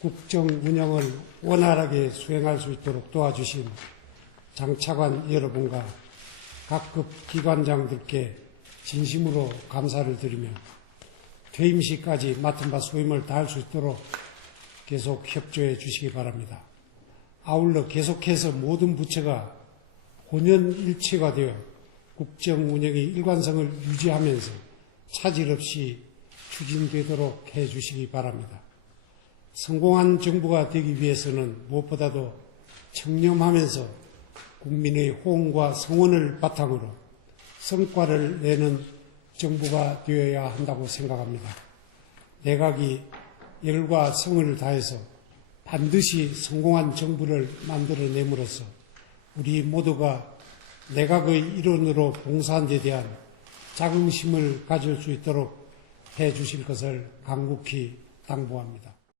국정 운영을 원활하게 수행할 수 있도록 도와주신 장차관 여러분과 각급 기관장들께 진심으로 감사를 드리며 퇴임 시까지 맡은 바 소임을 다할 수 있도록 계속 협조해 주시기 바랍니다. 아울러 계속해서 모든 부처가 혼연일체가 되어 국정 운영의 일관성을 유지하면서 차질 없이 추진되도록 해 주시기 바랍니다. 성공한 정부가 되기 위해서는 무엇보다도 청렴하면서 국민의 호응과 성원을 바탕으로 성과를 내는 정부가 되어야 한다고 생각합니다. 내각이 열과 성을 다해서 반드시 성공한 정부를 만들어냄으로써 우리 모두가 내각의 일원으로 봉사한 데 대한 자긍심을 가질 수 있도록 해 주실 것을 간곡히 당부합니다.